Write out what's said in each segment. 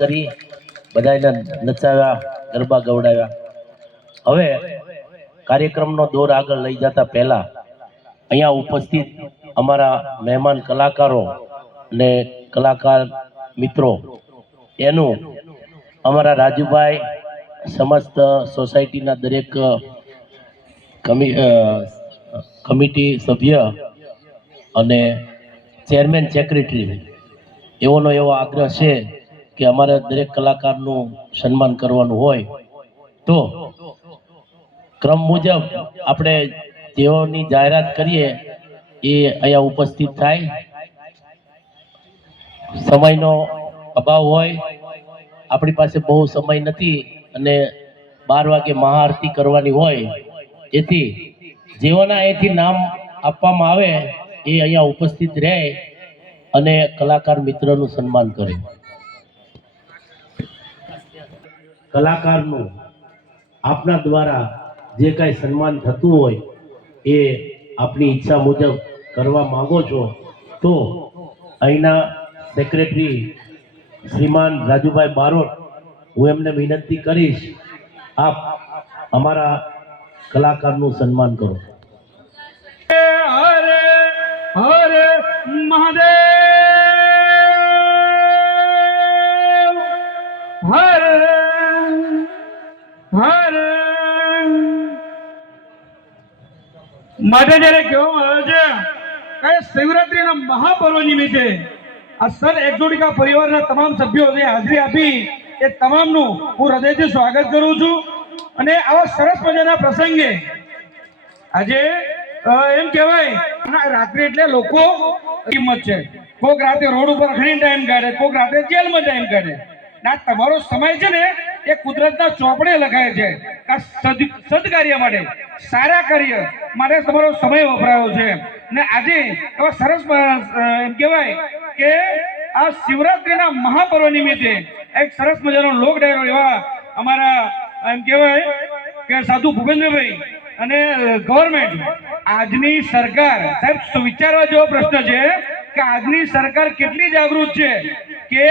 કરી બધાને નચાવ્યા, ગરબા ગવડાવ્યા. હવે કાર્યક્રમનો દોર આગળ લઈ જતા પહેલા અહીંયા ઉપસ્થિત અમારા મહેમાન કલાકારો અને કલાકાર મિત્રો એનું અમારા રાજુભાઈ, સમસ્ત સોસાયટીના દરેક કમિટી સભ્ય અને ચેરમેન સેક્રેટરી એવો આગ્રહ છે કે અમારે દરેક કલાકારનું સન્માન કરવાનું હોય તો ક્રમ મુજબ આપણે જેઓની જાહેરાત કરીએ એ અહીંયા ઉપસ્થિત થાય. સમયનો અભાવ હોય, આપણી પાસે બહુ સમય નથી અને 12 વાગે મહાઆરતી કરવાની હોય, એથી જેઓના અહીંથી નામ આપવામાં આવે એ અહીંયા ઉપસ્થિત રહે અને કલાકાર મિત્રનું સન્માન કરે. કલાકારનું આપના દ્વારા જે કાંઈ સન્માન થતું હોય એ આપની ઈચ્છા મુજબ કરવા માંગો છો તો અહીંના સેક્રેટરી શ્રીમાન રાજુભાઈ બારોટ, હું એમને વિનંતી કરીશ આપ અમારા કલાકારનું સન્માન કરો. હરે હરે મહાદેવ, હરે હરે માટે જ્યારે કહેવામાં આવે છે કે શિવરાત્રીના મહાપર્વ નિમિત્તે આ સર એક્ઝોટિકા પરિવારના તમામ સભ્યોએ હાજરી આપી એ તમામનું હું હૃદયથી સ્વાગત કરું છું. અને આવા સરસ મજાના પ્રસંગે આજે એમ કહેવાય રાત્રે એટલે લોકો કિંમત છે. કોક રાતે રોડ ઉપર ઘણી ટાઈમ કાઢે, કોક રાતે જેલમાં ટાઈમ કાઢે. ના તમારો સમય છે ને એ કુદરતના ચોપડે લખાય છે. આ સદકાર્ય માટે, સારા કાર્ય માટે તમારો સમય વપરાયો છે. ને આજે એવા સરસ એમ કહેવાય કે આ શિવરાત્રીના મહાપર્વ નિમિત્તે એક સરસ મજાનો લોક ડાયરો એવા અમારા એમ કહેવાય કે સાધુ ભૂપેન્દ્રભાઈ અને ગવર્મેન્ટ આજની સરકાર સાહેબ વિચારવા જેવો પ્રશ્ન છે કે આજની સરકાર કેટલી જાગૃત છે કે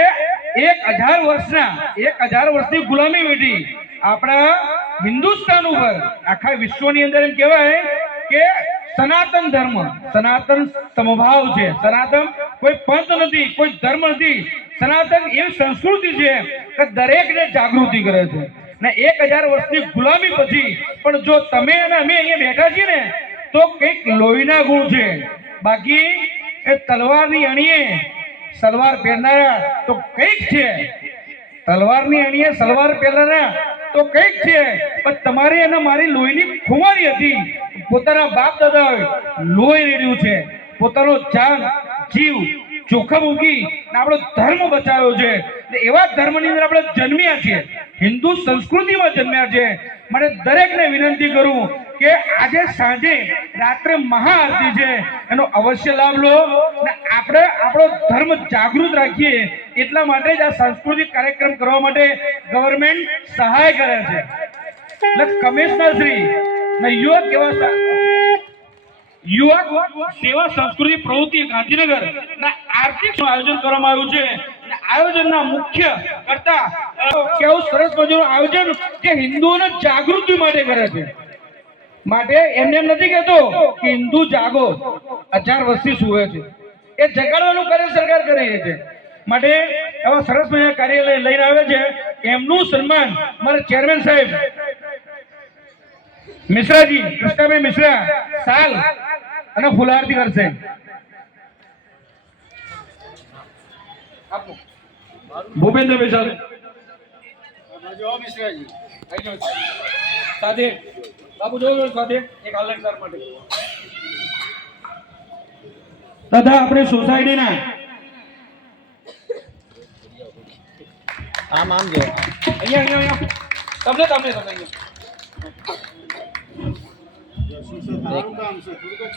1000 વર્ષની ગુલામી વેઠી આપણા હિન્દુસ્તાન ઉપર આખા વિશ્વની અંદર એમ કહેવાય કે સનાતન ધર્મ, સનાતન સમભાવ છે. સનાતન કોઈ પંથ નથી, કોઈ ધર્મ નથી. સનાતન એવી સંસ્કૃતિ છે કે દરેકને જાગૃતિ કરે છે. ને 1000 વર્ષની ગુલામી પછી પણ જો તમે અને અમે અહીંયા બેઠા છીએ ને તો કંઈક લોહીના ગુણ છે. બાકી એ તલવારની અણીએ સલવાર પહેરનારા તો કંઈક છે, તલવારની અણીએ સલવાર પહેરનારા તો કંઈક છે. પણ તમારી અને મારી લોહીની ખુમારી હતી. પોતાના બાપ દાદા લોહી રેડ્યું છે, પોતાનો જાન જીવ જોખમ મૂકી આપણો ધર્મ બચાવ્યો છે. એવા ધર્મની અંદર આપણે જન્મ્યા છીએ, હિન્દુ સંસ્કૃતિમાં જન્મ્યા છે. માટે દરેકને વિનંતી કરું કે આજે સાંજે રાત્રે મહાઆરતી છે, એનો અવશ્ય લાભ લો. આપણે આપણો ધર્મ જાગૃત રાખીએ. એટલા માટે જ આ સાંસ્કૃતિક કાર્યક્રમ કરવા માટે ગવર્મેન્ટ સહાય કરે છે. એટલે કમિશનર શ્રી યુવક સેવા સંસ્કૃતિ પ્રવૃત્તિ ગાંધીનગર ના આર્થિક આયોજન કરવામાં આવ્યું છે. આયોજનના મુખ્ય કરતા કેવું સરસ મજાનું આયોજન કે હિન્દુઓને જાગૃતિ માટે કરે છે. માટે એમને એમ નથી કહેતો કે હિન્દુ જાગો 1000 વર્ષથી સુવે છે, એ જગાડવાનું કાર્ય સરકાર કરી રહી છે. માટે એવા સરસ મજાના કાર્ય લઈને આવે છે. એમનું સન્માન મારા ચેરમેન સાહેબ મિશ્રાજી, કૃષ્ણભાઈ મિશ્રા સાલ અને ફુલારતી કરશે. ભૂપેન્દ્રભાઈ સાહેબ સાથે બાપુ જોયો સાથે એક અલંકાર માટે તથા આપણે સોસાયટીના આમ જો અહીંયા તમને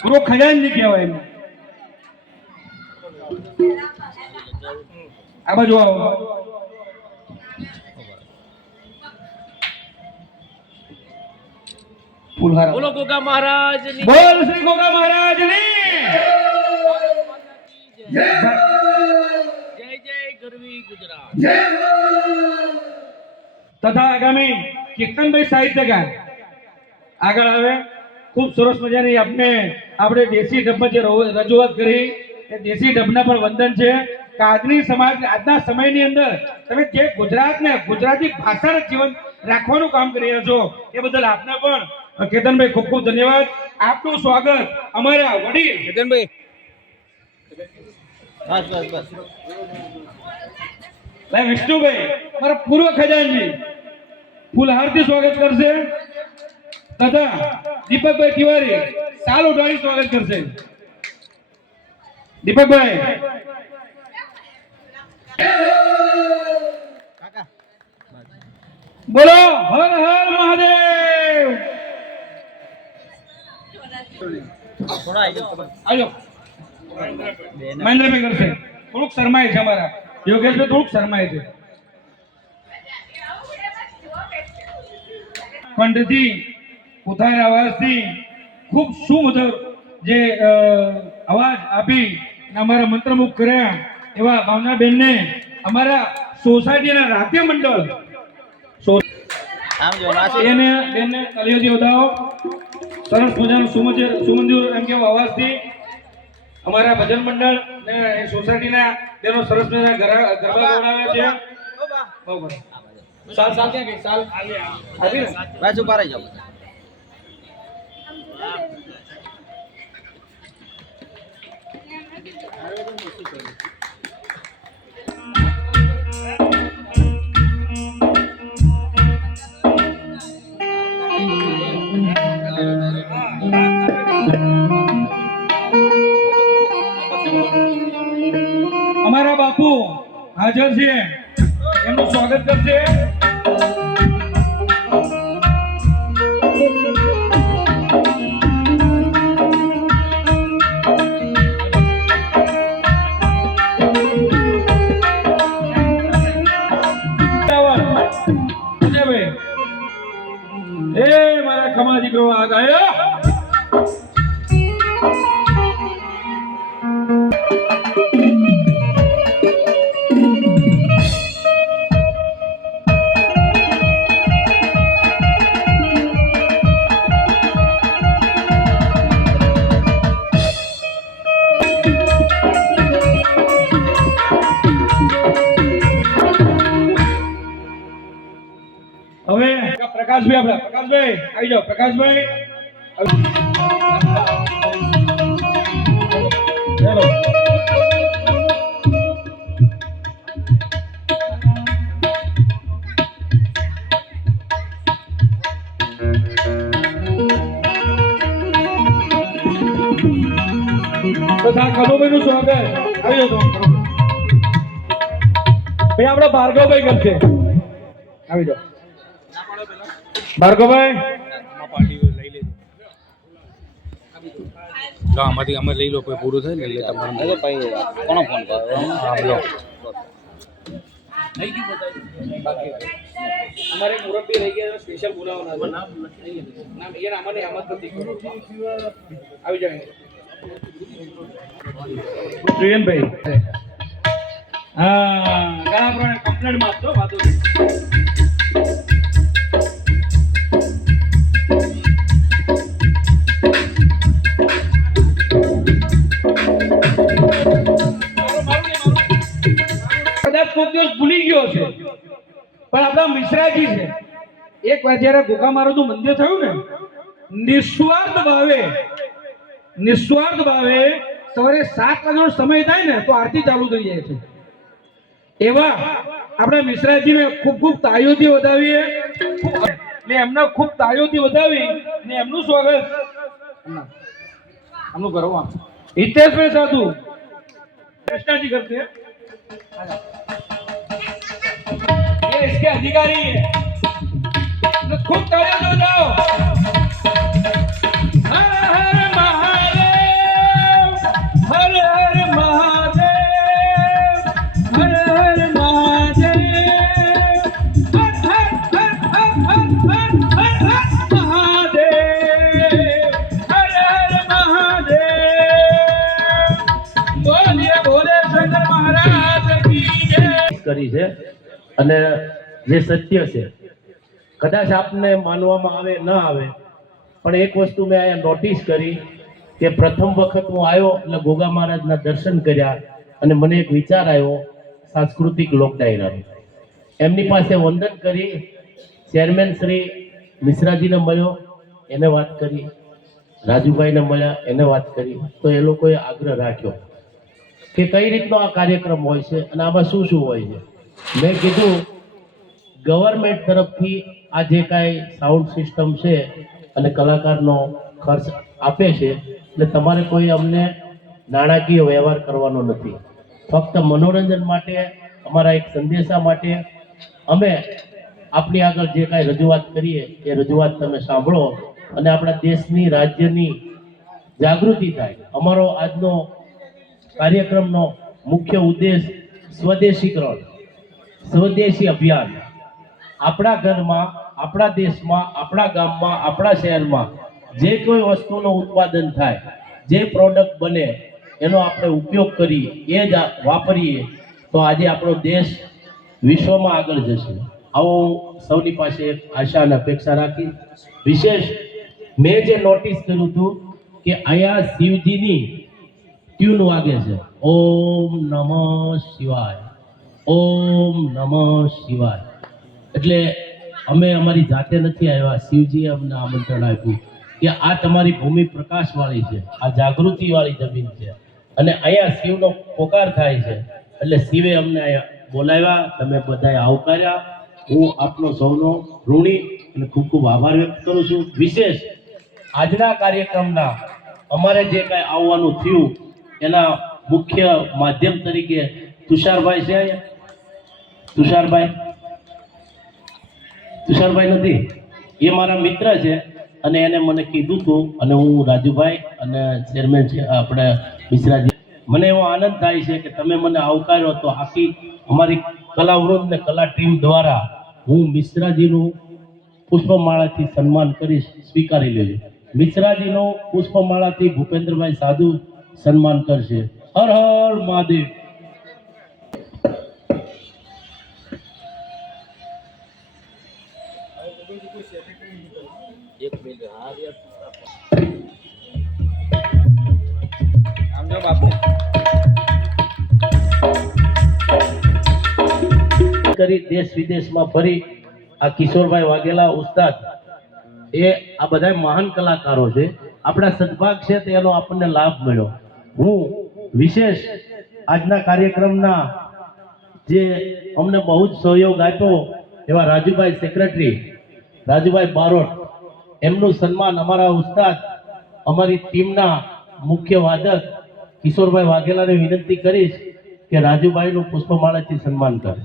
પૂરો ખજાનજી કહેવાય એમને. આ બાજુ આવો. બોલો ગોગા મહારાજ, બોલ શ્રી ગોગા મહારાજ ની જય જય ગરવી ગુજરાત. તથા આગામી કીર્તનભાઈ સાહિત્યકાર આગળ આવે. ખૂબ સરસ મજાની આપણે દેશી ઢબમાં જે રજૂઆત કરી એ દેશી ઢબના પણ વંદન છે કે આજના સમયની અંદર તમે જે ગુજરાતી ભાષાને જીવન રાખવાનું કામ કરી રહ્યા છો એ બદલ આપને પણ કેતનભાઈ ખૂબ ખૂબ ધન્યવાદ. આપનું સ્વાગત અમારા વડીલ કેતનભાઈ બસ વિષ્ણુભાઈ મારા પૂર્વ ખજાનજી ફૂલહારથી સ્વાગત કરશે તથા દીપકભાઈ તિવારી સાલ ઉઠાવી સ્વાગત કરશે. દીપકભાઈ બોલો હર હર મહાદેવ. આજો મહેન્દ્રભાઈ કરશે. થોડુંક શરમાય છે અમારા યોગેશભાઈ, થોડુંક શરમાય છે. કંઠથી પોતાના અવાજથી ખૂબ સુમધુર જે અવાજ આપી અમારા મંત્રમુગ્ધ કર્યા એવા ભાવનાબેનને અમારા સોસાયટીના રાત્ય મંડળ એને બેનને તાળીઓથી વધાવો. સરસ મજાનું સુમંજુર એમ કેવા અવાજથી અમારા ભજન મંડળ ને સોસાયટીના બેનો સરસ મજાના ગરબા ગવડાવે છે. સાલ સાલ ક્યાં ગઈ સાલ આવી ને બાજુ પાર જાવ અમારા બાપુ હાજર છે એમનું સ્વાગત કરશે એ મારા ખમા દીકરો આ ગાયો હવે પ્રકાશભાઈ આપણા પ્રકાશભાઈ આવી જાઓ પ્રકાશભાઈ ચાલો તથા કનુભાઈ નું સ્વાગત આવી જાઓ ભાઈ આપણા ભાર્ગવભાઈ કરશે આવી જાઓ ભાર્ગવભાઈ આમાંથી અમે લઈ લો કોઈ પૂરું થાય ને એટલે તમારે કોનો ફોન કર્યો અમારે મુરબ્બી રહી ગયા સ્પેશિયલ બોલાવવાના નામ એ નામને આમત નથી આવી જાય જયંતભાઈ હા ઘણા પ્રમાણે કમ્પ્લેન્ટ માં આપતો વાતો કદાચ કોઈ દિવસ ભૂલી ગયો છે પણ આપણા મિશ્રાજી છે એક વાર જયારે ગોગા મહારાજનું મંદિર થયું ને નિસ્વાર્થ ભાવે સવારે 7 વાગ્યાનો સમય થાય ને તો આરતી ચાલુ થઈ જાય છે એવા આપણા મિશ્રાજીને ખૂબ ખૂબ તાળીઓથી વધાવીએ એટલે એમને ખૂબ તાળીઓથી વધાવી ને એમનું સ્વાગત એમનું કરવા હિતેશભાઈ સાધુ कृष्णाजी करते हैं ये इसके अधिकारी है तो खूब तालियां बजाओ हर हर महादेव हर हर महादेव हर हर महादेव हर हर हर हर हर हर हर हर महादेव हर हर महादेव बोलिए बोले शंकर महाराज की जय કરી છે અને જે સત્ય છે કદાચ આપને માનવામાં આવે ન આવે પણ એક વસ્તુ મેં અહીંયા નોટિસ કરી કે પ્રથમ વખત હું આવ્યો એટલે ગોગા મહારાજના દર્શન કર્યા અને મને એક વિચાર આવ્યો સાંસ્કૃતિક લોક ડાયરાનો એમની પાસે વંદન કરી ચેરમેન શ્રી મિશ્રાજીને મળ્યો એને વાત કરી રાજુભાઈને મળ્યા એને વાત કરી તો એ લોકોએ આગ્રહ રાખ્યો કે કઈ રીતનો આ કાર્યક્રમ હોય છે અને આમાં શું શું હોય છે મેં કીધું ગવર્મેન્ટ તરફથી આ જે કાંઈ સાઉન્ડ સિસ્ટમ છે અને કલાકારનો ખર્ચ આપે છે એટલે તમારે કોઈ અમને નાણાકીય વ્યવહાર કરવાનો નથી ફક્ત મનોરંજન માટે અમારા એક સંદેશા માટે અમે આપણી આગળ જે કાંઈ રજૂઆત કરીએ એ રજૂઆત તમે સાંભળો અને આપણા દેશની રાજ્યની જાગૃતિ થાય અમારો આજનો કાર્યક્રમનો મુખ્ય ઉદ્દેશ સ્વદેશી અભિયાન આપણા ઘરમાં આપણા દેશમાં આપણા ગામમાં આપણા શહેરમાં જે કોઈ વસ્તુનું ઉત્પાદન થાય જે પ્રોડક્ટ બને એનો આપણે ઉપયોગ કરીએ એ જ વાપરીએ તો આજે આપણો દેશ વિશ્વમાં આગળ જશે આવો સૌની પાસે એક આશા અને અપેક્ષા રાખી વિશેષ મેં જે નોટિસ કર્યું હતું કે અહીંયા શિવજીની ટ્યુન વાગે છે ઓમ નમઃ શિવાય ઓમ નમઃ શિવાય એટલે અમે અમારી જાતે નથી આવ્યા, શિવજીએ અમને આમંત્રણ આપ્યું કે આ તમારી ભૂમિ પ્રકાશવાળી છે, આ જાગૃતિવાળી જમીન છે અને અહીંયા શિવનો પોકાર થાય છે. એટલે શિવે અમને અહીંયા બોલાવ્યા, તમે બધાએ આવકાર્યા. હું આપનો સૌનો ઋણી અને ખૂબ ખૂબ આભાર વ્યક્ત કરું છું. વિશેષ આજના કાર્યક્રમના અમારે જે કાંઈ આવવાનું થયું એના મુખ્ય માધ્યમ તરીકે તુષારભાઈ છે અહીંયા. તુષારભાઈ નથી, એ મારા મિત્ર છે અને એને મને કીધું હતું અને હું રાજુભાઈ અને ચેરમેન છે આપણે મિશ્રાજી, મને એવો આનંદ થાય છે કે તમે મને આવકાર્યો તો આખી અમારી કલાવૃંદ ને કલા ટીમ દ્વારા હું મિશ્રાજીનું પુષ્પમાળાથી સન્માન કરીશ, સ્વીકારી લેજો. મિશ્રાજીનું પુષ્પમાળાથી ભૂપેન્દ્રભાઈ સાધુ સન્માન કરશે. હર હર મહાદેવ. આમ જો બાપુ કરી દેશ વિદેશમાં ફરી આ કિશોરભાઈ વાઘેલા ઉસ્તાદ એ આ બધા મહાન કલાકારો છે. આપણા સદભાગ છે તો એનો આપણને લાભ મળ્યો. હું વિશેષ આજના કાર્યક્રમના જે અમને બહુ જ સહયોગ આપ્યો એવા રાજુભાઈ સેક્રેટરી, રાજુભાઈ બારોટ, એમનું સન્માન અમારા ઉસ્તાદ, અમારી ટીમના મુખ્ય વાદક કિશોરભાઈ વાઘેલાને વિનંતી કરીશ કે રાજુભાઈનું પુષ્પમાળાથી સન્માન કરે.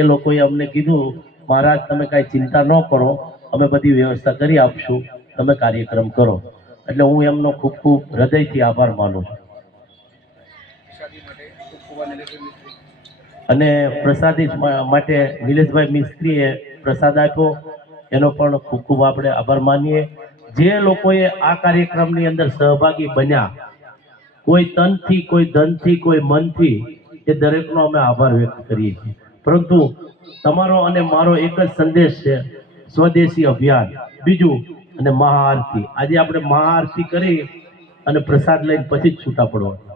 એ લોકોએ અમને કીધું મહારાજ તમે કાંઈ ચિંતા ન કરો, અમે બધી વ્યવસ્થા કરી આપશું, તમે કાર્યક્રમ કરો. એટલે હું એમનો ખૂબ ખૂબ હૃદયથી આભાર માનું છું. અને પ્રસાદી માટે નિલેશભાઈ મિસ્ત્રીએ પ્રસાદ આપ્યો, એનો પણ ખૂબ ખૂબ આપણે આભાર માનીએ. જે લોકોએ આ કાર્યક્રમની અંદર સહભાગી બન્યા, કોઈ તનથી, કોઈ ધનથી, કોઈ મનથી, એ દરેકનો અમે આભાર વ્યક્ત કરીએ છીએ. પરંતુ તમારો અને મારો એક જ સંદેશ છે, સ્વદેશી અભિયાન. બીજું અને મહાઆરતી. આજે આપણે મહાઆરતી કરી અને પ્રસાદ લઈને પછી જ છૂટા પડવાનું.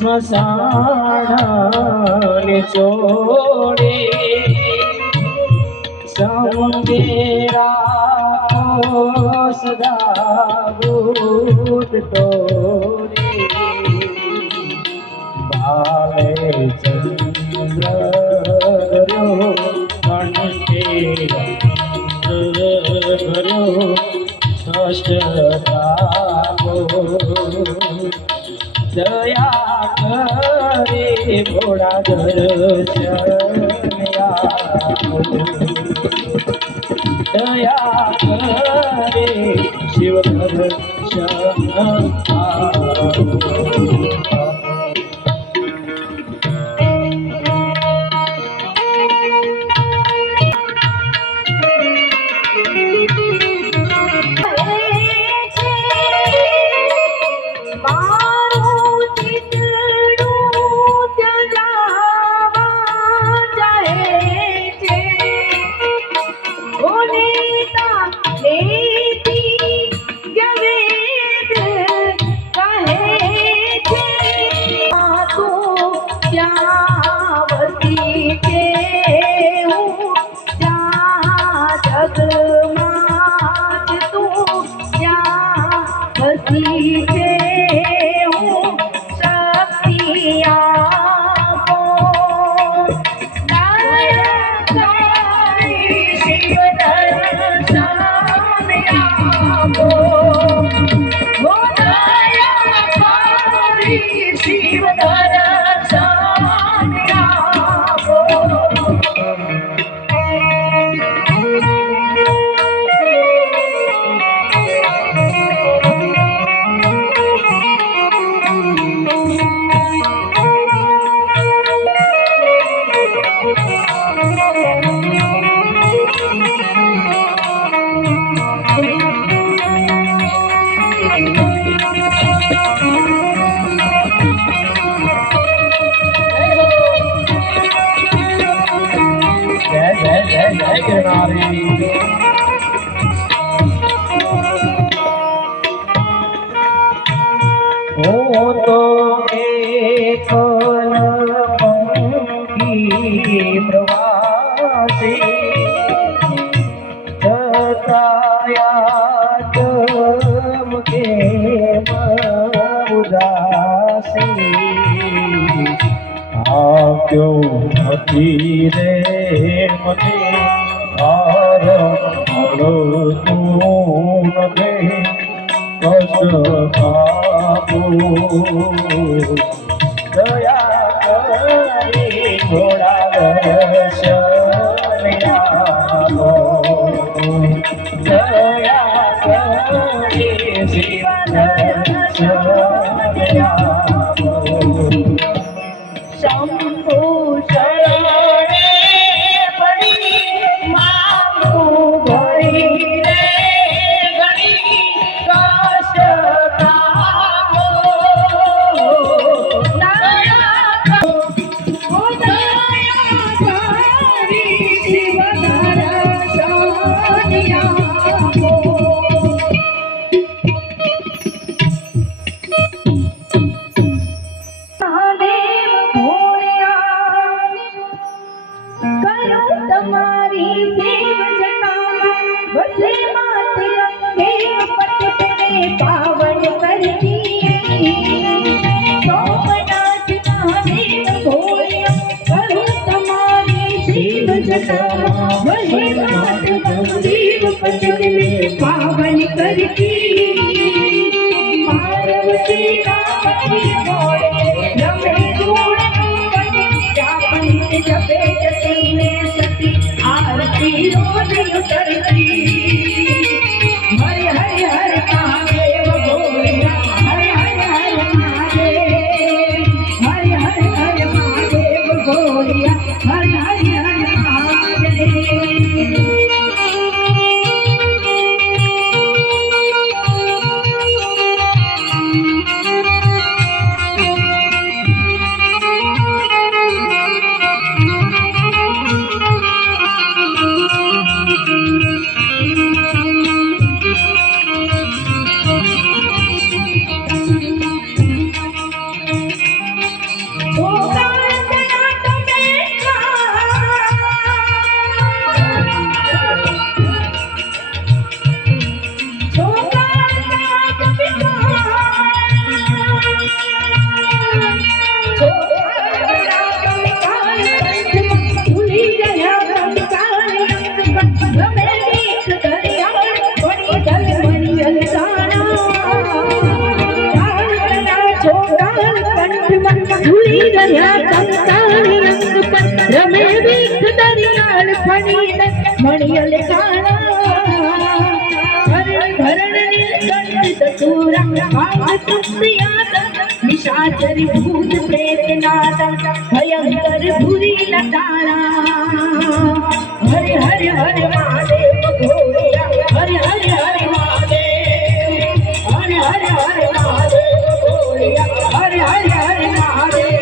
સ્મશાન ચોડે સંગેરા સદા ભૂત તોરે બાલે ચંદ્ર કંઠે ષષ્ઠ દયા કરે ભોળા દયા કરે શિવ करती पार्वती कामती बोले रमे गुण क्या पंच जपे जती ने सती आरती रोज उतरती हरे हरे हरे महादेव बोलिया हरे हरे हरे महादेव हरे हरे हरे महादेव बोलिया हरे हरे हरे महादेव रमे बीख दरियाल फणीन मणियल काना हरण धरण नीलकंठ चूरा भाग तुष्टियाद निशाचरी भूत प्रेत नाद भयंकर भूरी लताना हरे हरे हरे महादेव भोलिया हरे हरे हरे महादेव हरे हरे हरे महादेव भोलिया हरे हरे हरे महादेव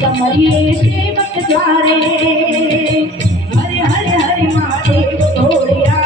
समरिये सेवक द्वारे हरे हरे हरे महादेव भोलिया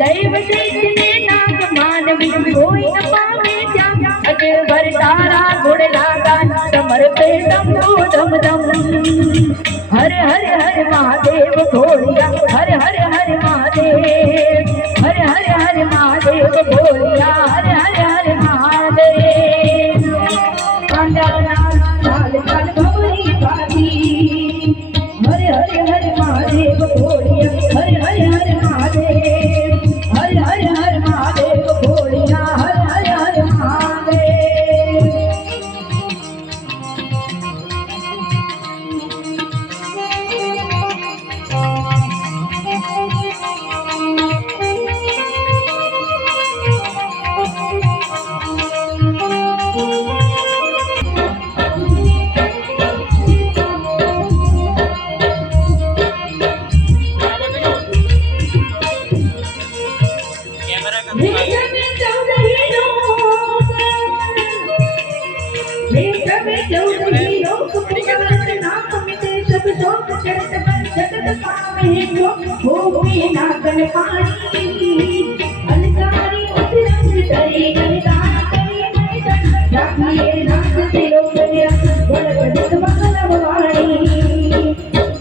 दैव देखने नाग मानवी कोई न पावे जा अजय भरतारा गुण लागा समर पे दमो दम दम हरे हरे हरे महादेव भोलिया हरे हरे हरे महादेव हरे हरे हरे महादेव भोलिया हरे हरे हरे महादेव कांडा लाल लाल भवरी बाजी हरे हरे हरे જો ભૂમિ નાગન પાણી અલકારી ઉતરંગ ધરી ગણદાન કરી મેદન રાખીએ નાગ તેરો કર્યા ગણપત મંગલ વાણી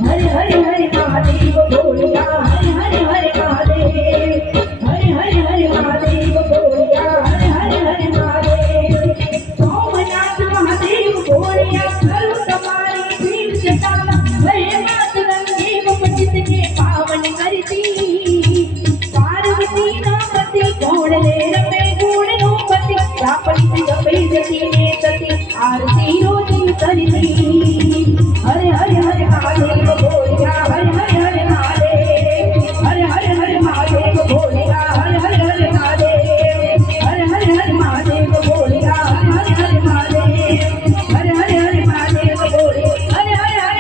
હરે હરે હરે મહાદેવ બોલિયા હરે હરે હરે મહાદેવ હરે હરે હરે મહાદેવ બોલિયા હરે હરે હરે મહાદેવ સોમનાથ મહાદેવ બોલિયા કરું તમારી ભીડ જતા હરે માત ગંગેવ પતિત કે પાવન કરતી પાર્વતી ના પતિ કોણ લે રમે ગુણ નો પતિ રાપણી જપે જતી ને સતી આરતી રોજી કરતી હરે હરે હરે મહાદેવ બોલિયા હરે હરે હરે મહાદેવ હરે હરે હરે મહાદેવ બોલિયા હરે હરે હરે મહાદેવ હરે હરે હરે મહાદેવ બોલિયા હરે હરે હરે મહાદેવ હરે હરે હરે મહાદેવ બોલિયા હરે હરે હરે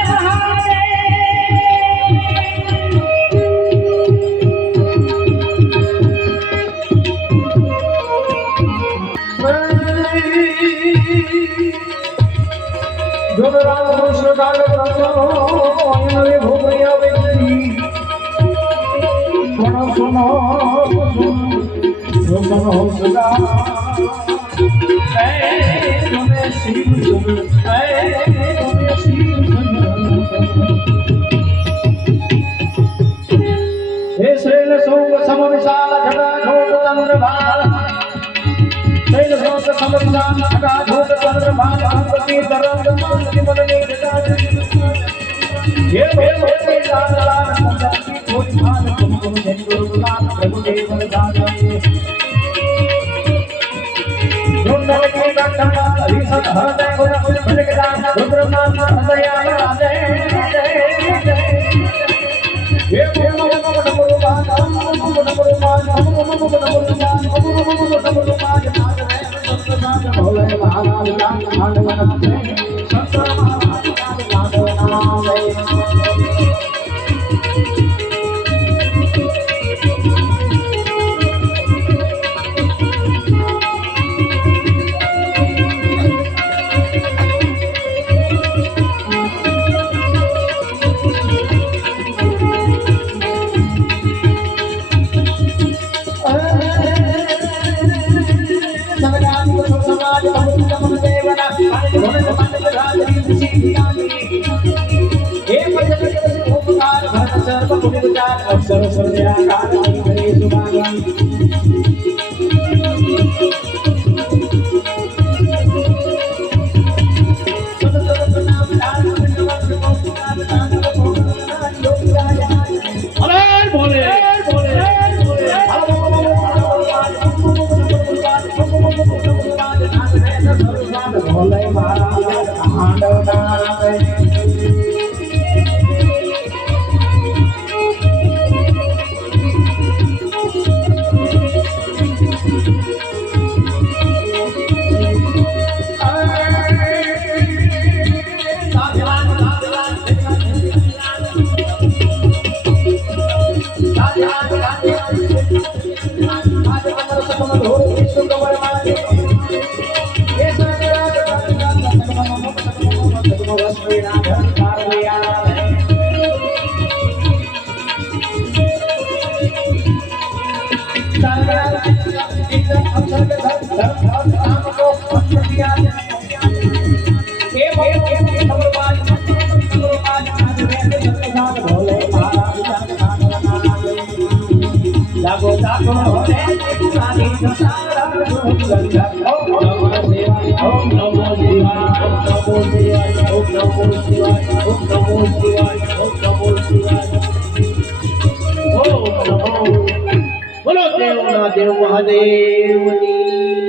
બોલો દેવના દેવ મહાદેવની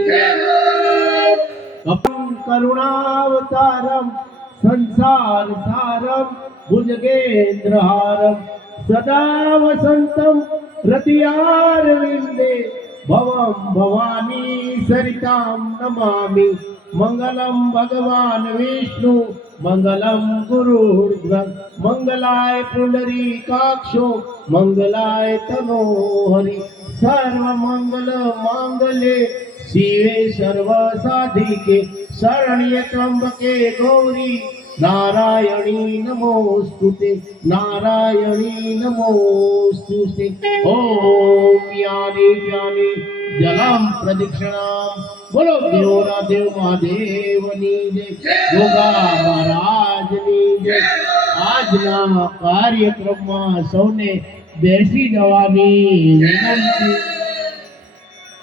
જય. કરુણાવતારમ સંસાર સારમ ભુજગેન્દ્રહારમ સદા વસંતમ રતિયારવિંદે ભવમ ભવાની સરિતામ નમામિ મંગલમ ભગવાન વિષ્ણુ મંગલમ ગુરુર્ધ્વં મંગલાય પુંડરીકાક્ષો મંગલાય તનો હરિ સર્વ મંગલ માંગલ્યે શિવે સર્વ સાધિકે શરણ્ય ત્રંબકે ગૌરી નારાયણી નમોસ્તુતે નારાયણી નમોસ્તુતે ઓમ યાની જ્ઞાની જલમ પ્રદક્ષિણામ બોલો દેવના દેવ મહાદેવની જય યોગા મહારાજની જય આજના કાર્યક્રમમાં સૌને બેસી જવાની વિનંતી